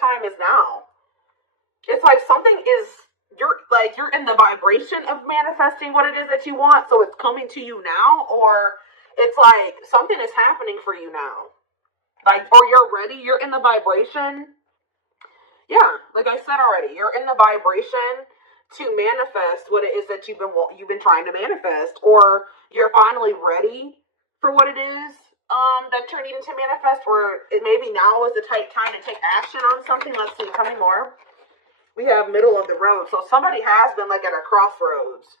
Time is now. It's like something is, you're in the vibration of manifesting what it is that you want, so it's coming to you now, or it's like something is happening for you now. Like, or you're ready, you're in the vibration. Yeah, like I said already, you're in the vibration to manifest what it is that you've been trying to manifest, or you're finally ready for what it is that you're needing to manifest, or it maybe now is the time to take action on something. Let's see, tell me more. We have middle of the road, so somebody has been like at a crossroads.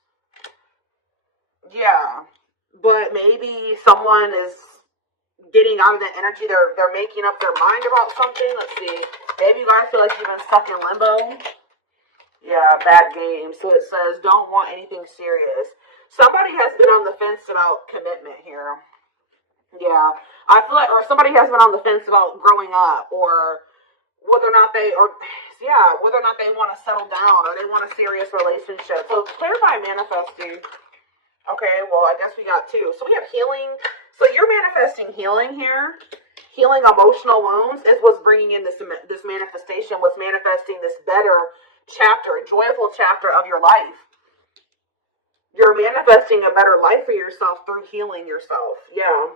Yeah, but maybe someone is getting out of that energy. They're making up their mind about something. Let's see. Maybe you guys feel like you've been stuck in limbo. Yeah, bad game. So it says don't want anything serious. Somebody has been on the fence about commitment here. Yeah, I feel like, or somebody has been on the fence about growing up, or whether or not whether or not they want to settle down or they want a serious relationship. So clarify manifesting. Okay, well, I guess we got two. So we have healing. So you're manifesting healing here. Healing emotional wounds is what's bringing in this manifestation, what's manifesting this better chapter, joyful chapter of your life. You're manifesting a better life for yourself through healing yourself. Yeah.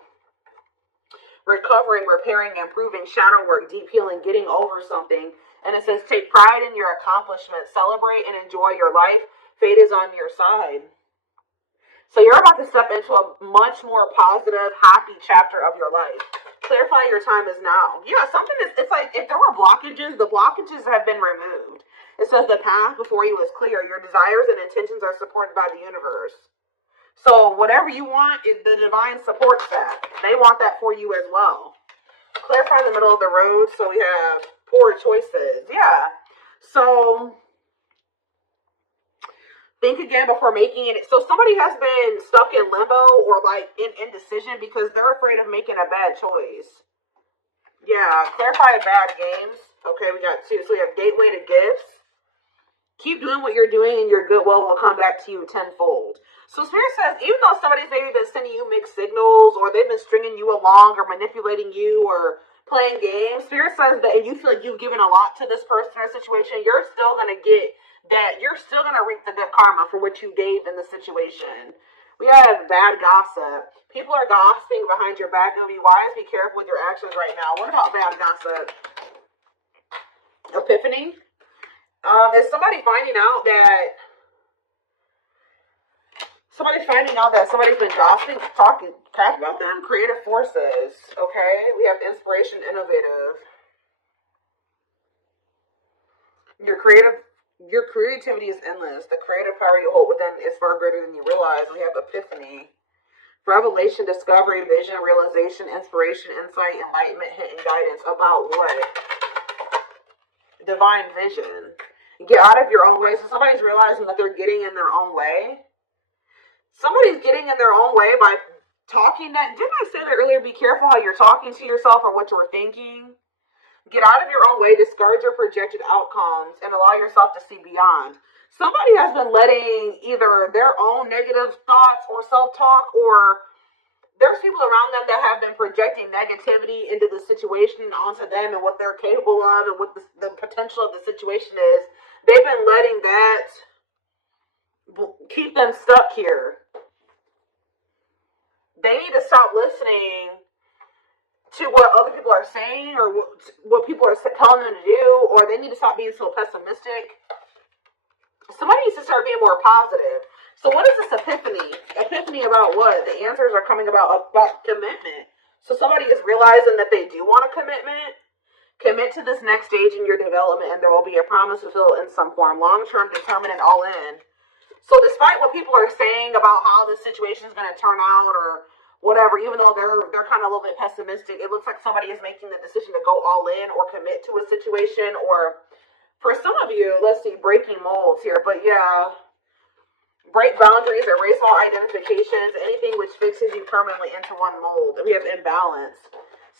Recovering, repairing, improving, shadow work, deep healing, getting over something. And it says, take pride in your accomplishments, celebrate and enjoy your life. Fate is on your side. So you're about to step into a much more positive, happy chapter of your life. Clarify your time is now. Yeah, it's like if there were blockages, the blockages have been removed. It says the path before you is clear. Your desires and intentions are supported by the universe. So whatever you want, the divine supports that. They want that for you as well. Clarify the middle of the road. So we have poor choices. Yeah. So think again before making it. So somebody has been stuck in limbo or like in indecision because they're afraid of making a bad choice. Yeah, clarify bad games. Okay, we got two. So we have gateway to gifts. Keep doing what you're doing and your goodwill will come back to you tenfold. So Spirit says, even though somebody's maybe been sending you mixed signals or they've been stringing you along or manipulating you or playing games, Spirit says that if you feel like you've given a lot to this person or situation, you're still going to get that. You're still going to reap the good karma for what you gave in the situation. We have bad gossip. People are gossiping behind your back. It'll be wise. Be careful with your actions right now. What about bad gossip? Epiphany. Is somebody finding out that somebody's been gossiping, talking crap about them? Creative forces. Okay, we have inspiration, innovative. Your creativity is endless. The creative power you hold within is far greater than you realize. We have epiphany, revelation, discovery, vision, realization, inspiration, insight, enlightenment, hint, and guidance. About what? Divine vision. Get out of your own way. So somebody's realizing that they're getting in their own way. Somebody's getting in their own way by talking that. Didn't I say that earlier? Be careful how you're talking to yourself or what you're thinking. Get out of your own way, discourage your projected outcomes, and allow yourself to see beyond. Somebody has been letting either their own negative thoughts or self-talk, or there's people around them that have been projecting negativity into the situation onto them and what they're capable of and what the potential of the situation is. They've been letting that keep them stuck here. They need to stop listening to what other people are saying or what people are telling them to do, or they need to stop being so pessimistic. Somebody needs to start being more positive. So what is this epiphany? Epiphany about what? The answers are coming about commitment. So somebody is realizing that they do want a commitment. Commit to this next stage in your development, and there will be a promise fulfilled in some form. Long-term, determined, and all in. So despite what people are saying about how this situation is going to turn out or whatever, even though they're kind of a little bit pessimistic, it looks like somebody is making the decision to go all in or commit to a situation. Or for some of you, let's see, breaking molds here. But yeah, break boundaries, erase all identifications, anything which fixes you permanently into one mold. And we have imbalance.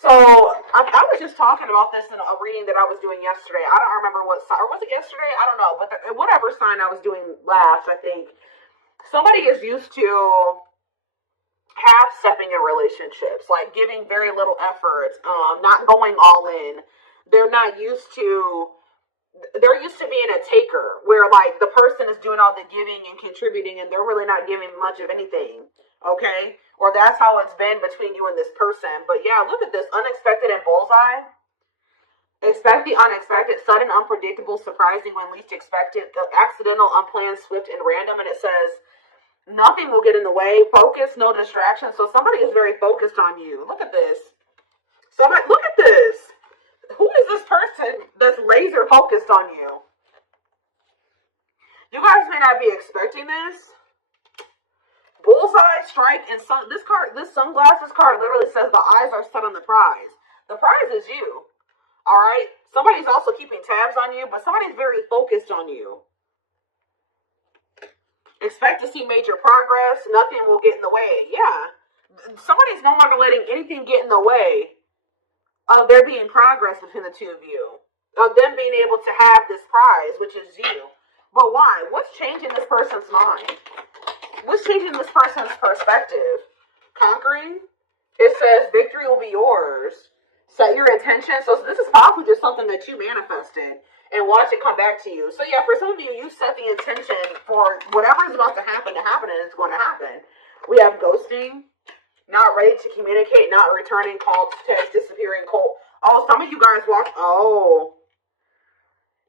So I was just talking about this in a reading that I was doing yesterday. I don't remember what sign, or was it yesterday? I don't know. But whatever sign I was doing last, I think somebody is used to half stepping in relationships, like giving very little effort, not going all in, They're not used to, they're used to being a taker, where like the person is doing all the giving and contributing and they're really not giving much of anything. Okay? Or that's how it's been between you and this person. But yeah, look at this. Unexpected and bullseye. Expect the unexpected, sudden, unpredictable, surprising when least expected, accidental, unplanned, swift, and random. And it says, nothing will get in the way. Focus, no distraction. So somebody is very focused on you. Look at this. Somebody, look at this. Who is this person that's laser focused on you? You guys may not be expecting this. Bullseye, strike, and this card, this sunglasses card literally says the eyes are set on the prize. The prize is you. All right? Somebody's also keeping tabs on you, but somebody's very focused on you. Expect to see major progress. Nothing will get in the way. Yeah. Somebody's no longer letting anything get in the way of there being progress between the two of you. Of them being able to have this prize, which is you. But why? What's changing this person's mind? What's changing this person's perspective? Conquering? It says victory will be yours. Set your intention. So this is possibly just something that you manifested and watch it come back to you. So yeah, for some of you, you set the intention for whatever is about to happen, and it's going to happen. We have ghosting, not ready to communicate, not returning calls, text, disappearing, cold. Oh, some of you guys walked. Oh,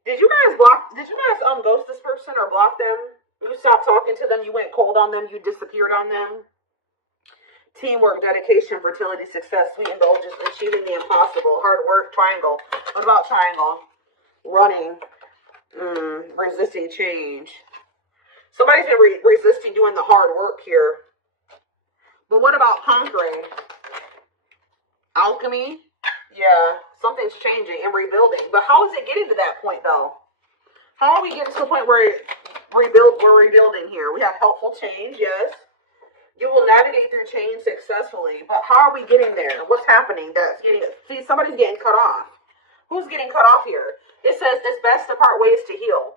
did you guys ghost this person or block them? You stopped talking to them. You went cold on them. You disappeared on them. Teamwork, dedication, fertility, success, sweet indulgence, achieving the impossible, hard work, triangle. What about triangle? Running, resisting change. Somebody's been resisting doing the hard work here. But what about conquering? Alchemy? Yeah, something's changing and rebuilding. But how is it getting to that point, though? How are we getting to the point where we're rebuilding here? We have helpful change, yes. You will navigate through change successfully. But how are we getting there? What's happening? See, somebody's getting cut off. Who's getting cut off here? It says it's best to part ways to heal.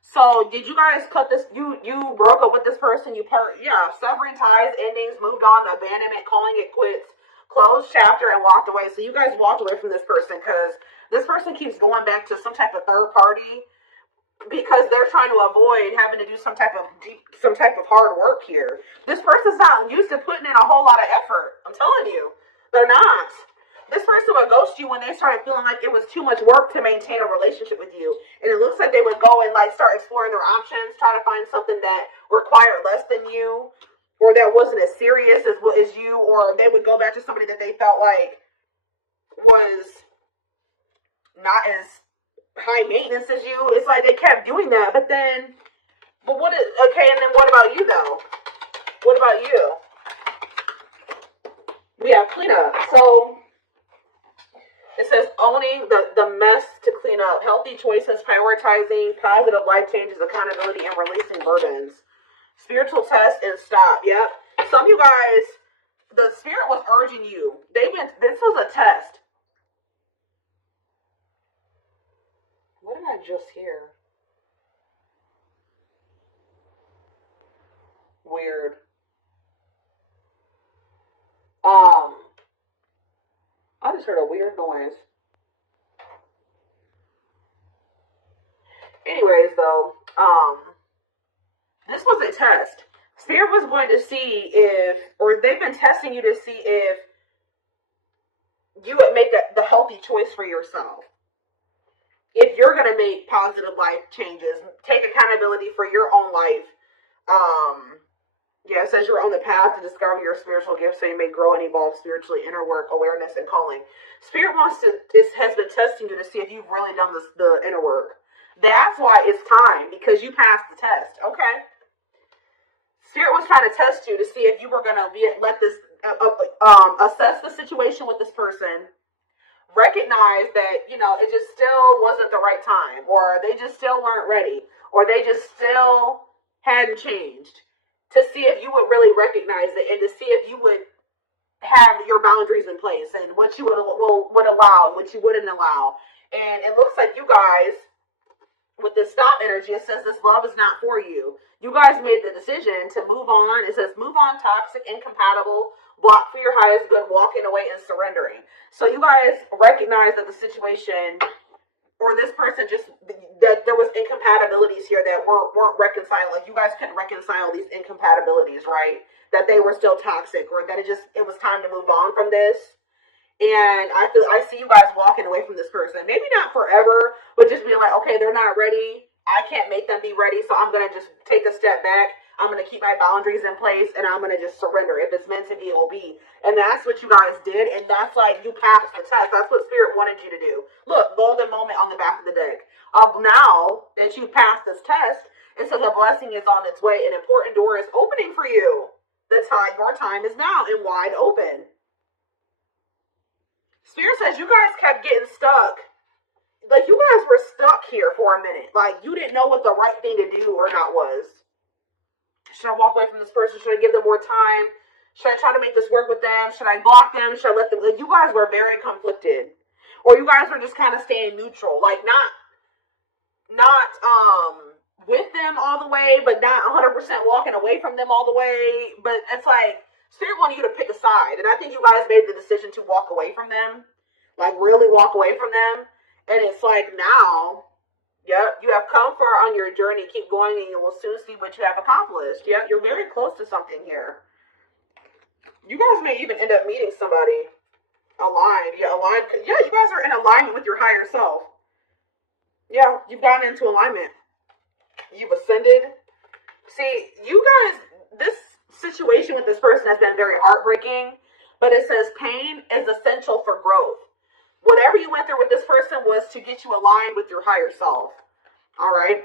So did you guys cut this? You broke up with this person. Severing ties, endings, moved on, abandonment, calling it quits, closed chapter, and walked away. So you guys walked away from this person because this person keeps going back to some type of third party because they're trying to avoid having to do some type of hard work here. This person's not used to putting in a whole lot of effort. I'm telling you, they're not. This person would ghost you when they started feeling like it was too much work to maintain a relationship with you. And it looks like they would go and like start exploring their options, try to find something that required less than you, or that wasn't as serious as you, or they would go back to somebody that they felt like was not as high maintenance as you. It's like they kept doing that, and then what about you though? What about you? We have cleanup. So it says owning the mess to clean up, healthy choices, prioritizing positive life changes, accountability, and releasing burdens. Spiritual test and stop. Yep. Some of you guys, the spirit was urging you. This was a test. What did I just hear? Weird. I just heard a weird noise. Anyways, though, this was a test. Spirit was going to see they've been testing you to see if you would make the healthy choice for yourself. If you're going to make positive life changes, take accountability for your own life. It says you're on the path to discover your spiritual gifts so you may grow and evolve spiritually, inner work, awareness, and calling. Spirit has been testing you to see if you've really done the inner work. That's why it's time, because you passed the test. Okay. Spirit was trying to test you to see if you were going to assess the situation with this person, recognize that, it just still wasn't the right time, or they just still weren't ready, or they just still hadn't changed, to see if you would really recognize it and to see if you would have your boundaries in place and what you would allow and what you wouldn't allow. And it looks like you guys, with this stop energy, it says this love is not for you. You guys made the decision to move on. It says move on, toxic, incompatible, block for your highest good, walking away and surrendering. So you guys recognize that the situation or this person just, that there was incompatibilities here that weren't reconciling. Like you guys couldn't reconcile these incompatibilities, right? That they were still toxic, or that it was time to move on from this. And I see you guys walking away from this person. Maybe not forever, but just being like, okay, they're not ready. I can't make them be ready, so I'm going to just take a step back. I'm going to keep my boundaries in place, and I'm going to just surrender. If it's meant to be, it'll be. And that's what you guys did, and that's like you passed the test. That's what Spirit wanted you to do. Look, golden moment on the back of the deck. Now that you passed this test, it says a blessing is on its way. An important door is opening for you. Your time is now and wide open. Spirit says you guys kept getting stuck. Like you guys were stuck here for a minute. Like you didn't know what the right thing to do or not was. Should I walk away from this person? Should I give them more time? Should I try to make this work with them? Should I block them? Should I let them? Like, you guys were very conflicted. Or you guys were just kind of staying neutral. Like, not with them all the way, but not 100% walking away from them all the way. But it's like, Spirit wanted you to pick a side. And I think you guys made the decision to walk away from them. Like, really walk away from them. And it's like, now... Yep, you have come far on your journey. Keep going and you will soon see what you have accomplished. Yep, you're very close to something here. You guys may even end up meeting somebody aligned. Yeah, aligned. Yeah, you guys are in alignment with your higher self. Yeah, you've gotten into alignment. You've ascended. See, you guys, this situation with this person has been very heartbreaking, but it says pain is essential for growth. Whatever you went through with this person was to get you aligned with your higher self. All right.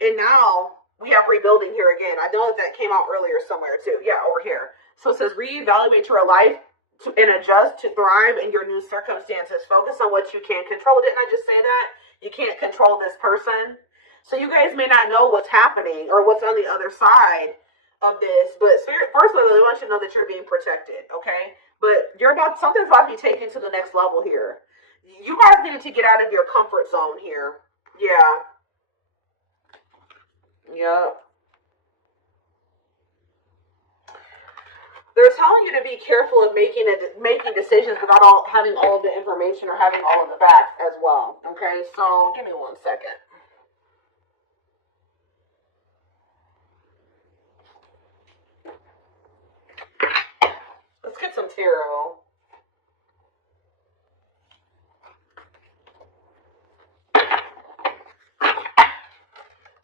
And now we have rebuilding here again. I know that came out earlier somewhere too. Yeah, over here. So it says reevaluate your life and adjust to thrive in your new circumstances. Focus on what you can control. Didn't I just say that? You can't control this person. So you guys may not know what's happening or what's on the other side of this. But Spirit, first of all, I want you to know that you're being protected. Okay. But something's about to be taken to the next level here. You guys needed to get out of your comfort zone here. Yeah. Yep. They're telling you to be careful of making decisions without having all of the information or having all of the facts as well. Okay, so give me 1 second. Let's get some tarot.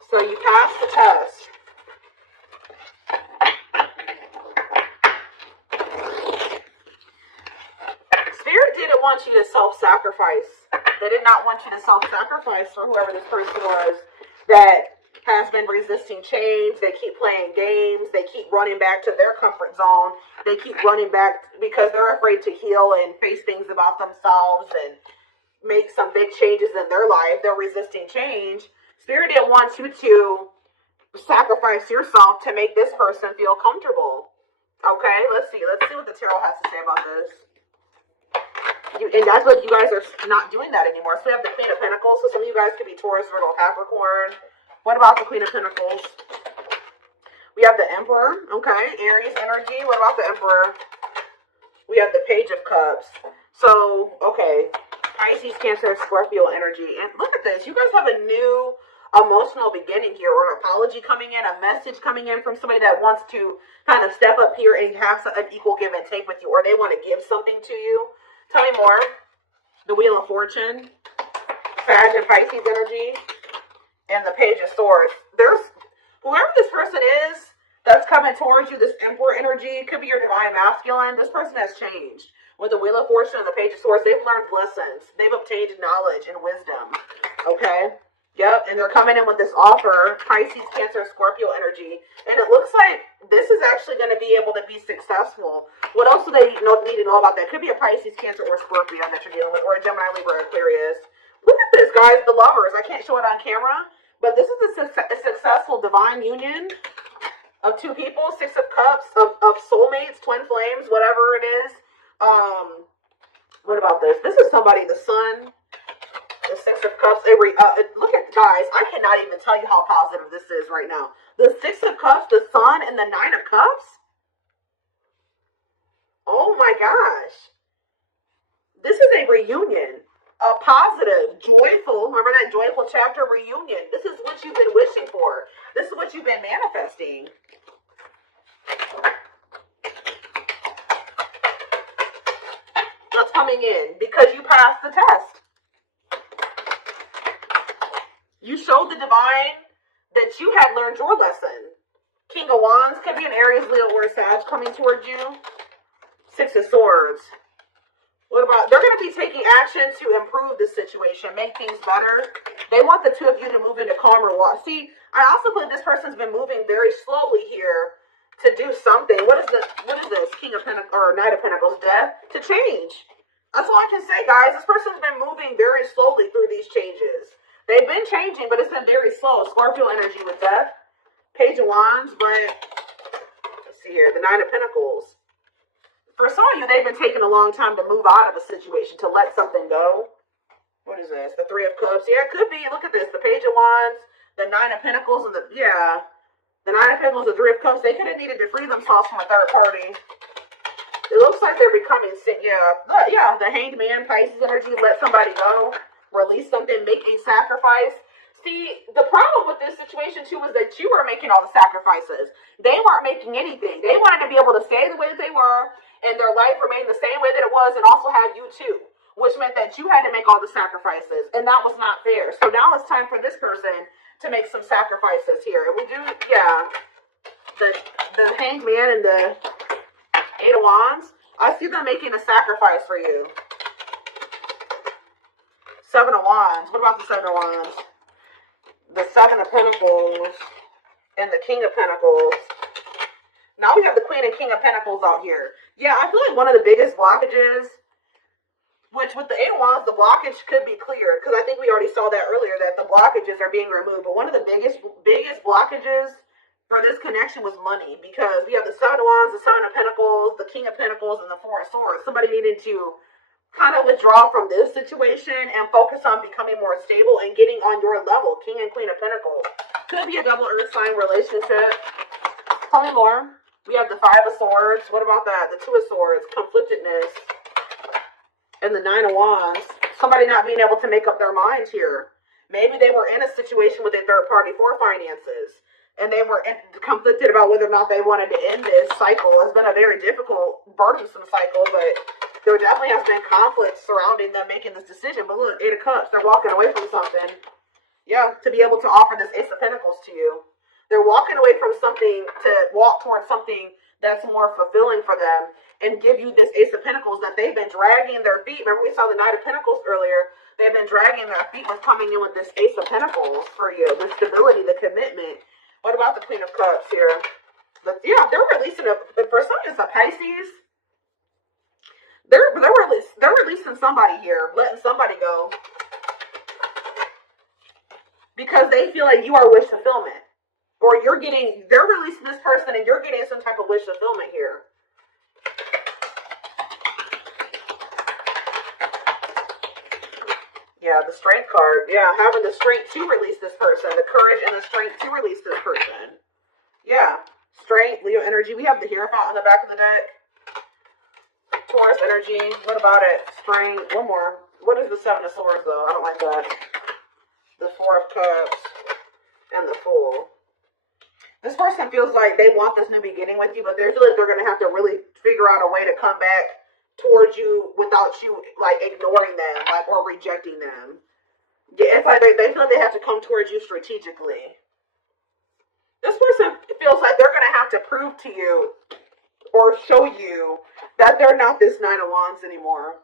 So you passed the test. Spirit didn't want you to self-sacrifice. They did not want you to self-sacrifice for whoever this person was that has been resisting change. They keep playing games. They keep running back to their comfort zone. They keep running back because they're afraid to heal and face things about themselves and make some big changes in their life. They're resisting change. Spirit didn't want you to sacrifice yourself to make this person feel comfortable. Okay, let's see. Let's see what the tarot has to say about this. And that's what you guys are not doing that anymore. So we have the Queen of Pentacles. So some of you guys could be Taurus, Virgo, Capricorn. What about the Queen of Pentacles? We have the Emperor, okay, Aries energy. What about the Emperor? We have the Page of Cups. So, okay, Pisces, Cancer, Scorpio energy. And look at this. You guys have a new emotional beginning here, or an apology coming in, a message coming in from somebody that wants to kind of step up here and have an equal give and take with you, or they want to give something to you. Tell me more. The Wheel of Fortune, Sag and Pisces energy, and the Page of Swords. There's whoever this person is that's coming towards you, this Emperor energy, could be your divine masculine. This person has changed. With the Wheel of Fortune and the Page of Swords, they've learned lessons. They've obtained knowledge and wisdom. Okay? Yep, and they're coming in with this offer, Pisces, Cancer, Scorpio energy. And it looks like this is actually going to be able to be successful. What else do they need to know about that? Could be a Pisces, Cancer, or Scorpio that you're dealing with, or a Gemini, Libra, Aquarius. Look at this, guys, the Lovers. I can't show it on camera, but this is a successful divine union of two people, Six of Cups, of soulmates, twin flames, whatever it is. What about this? This is somebody, the Sun, the Six of Cups. Look at, guys, I cannot even tell you how positive this is right now. The Six of Cups, the Sun, and the Nine of Cups. gosh. This is a reunion. A positive, joyful, remember that joyful chapter reunion. This is what you've been wishing for. This is what you've been manifesting. That's coming in because you passed the test. You showed the divine that you had learned your lesson. King of Wands could be an Aries, Leo, or Sag coming towards you. Six of Swords. What about, they're going to be taking action to improve this situation, make things better. They want the two of you to move into calmer water. See, I also believe this person's been moving very slowly here to do something. What is this? King of Pentacles or Knight of Pentacles, death? To change. That's all I can say, guys. This person's been moving very slowly through these changes. They've been changing, but it's been very slow. Scorpio energy with death. Page of Wands, but let's see here. The Nine of Pentacles. For some of you, they've been taking a long time to move out of a situation, to let something go. What is this? The Three of Cups. Yeah, it could be. Look at this. The Page of Wands, the Nine of Pentacles, and the Nine of Pentacles, the Three of Cups. They could have needed to free themselves from a third party. It looks like they're becoming sick. Yeah, the Hanged Man, Pisces energy. Let somebody go. Release something. Make a sacrifice. See, the problem with this situation, too, is that you were making all the sacrifices. They weren't making anything. They wanted to be able to stay the way that they were, and their life remained the same way that it was, and also have you, too, which meant that you had to make all the sacrifices, and that was not fair. So now it's time for this person to make some sacrifices here. And we do, the Hanged Man and the Eight of Wands. I see them making a sacrifice for you. Seven of Wands. What about the Seven of Wands? The Seven of Pentacles and the King of Pentacles. Now we have the Queen and King of Pentacles out here. Yeah, I feel like one of the biggest blockages, which with the Eight of Wands, the blockage could be cleared, because I think we already saw that earlier, that the blockages are being removed. But one of the biggest blockages for this connection was money, because we have the Seven of Wands, the Seven of Pentacles, the King of Pentacles, and the Four of Swords. Somebody needed to kind of withdraw from this situation and focus on becoming more stable and getting on your level. King and Queen of Pentacles. Could be a double earth sign relationship. Tell me more. We have the Five of Swords. What about that? The Two of Swords. Conflictedness. And the Nine of Wands. Somebody not being able to make up their minds here. Maybe they were in a situation with a third party for finances, and they were conflicted about whether or not they wanted to end this cycle. It's been a very difficult, burdensome cycle, but there definitely has been conflict surrounding them making this decision. But look, Eight of Cups, they're walking away from something. Yeah, to be able to offer this Ace of Pentacles to you. They're walking away from something to walk towards something that's more fulfilling for them and give you this Ace of Pentacles that they've been dragging their feet. Remember, we saw the Knight of Pentacles earlier. They've been dragging their feet with coming in with this Ace of Pentacles for you. The stability, the commitment. What about the Queen of Cups here? But yeah, they're releasing for some, it's a Pisces. They're releasing somebody here, letting somebody go, because they feel like you are wish fulfillment, or they're releasing this person and you're getting some type of wish fulfillment here. Yeah, the Strength card. Yeah, having the strength to release this person, the courage and the strength to release this person. Yeah, Strength, Leo energy. We have the Hierophant on the back of the deck. Taurus energy. What about it? Strength. One more. What is the Seven of Swords, though? I don't like that. The Four of Cups and the Fool. This person feels like they want this new beginning with you, but they feel like they're going to have to really figure out a way to come back towards you without you, like, ignoring them, like, or rejecting them. Yeah, it's like they feel like they have to come towards you strategically. This person feels like they're going to have to prove to you or show you that they're not this Nine of Wands anymore.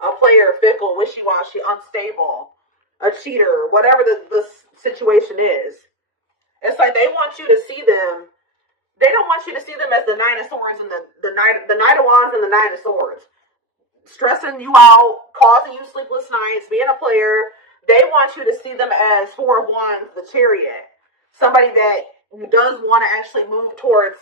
A player, fickle, wishy-washy, unstable, a cheater, whatever the situation is. It's like they want you to see them. They don't want you to see them as the Nine of Swords and the Knight of Wands and the Nine of Swords. Stressing you out, causing you sleepless nights, being a player. They want you to see them as Four of Wands, the Chariot. Somebody that does want to actually move towards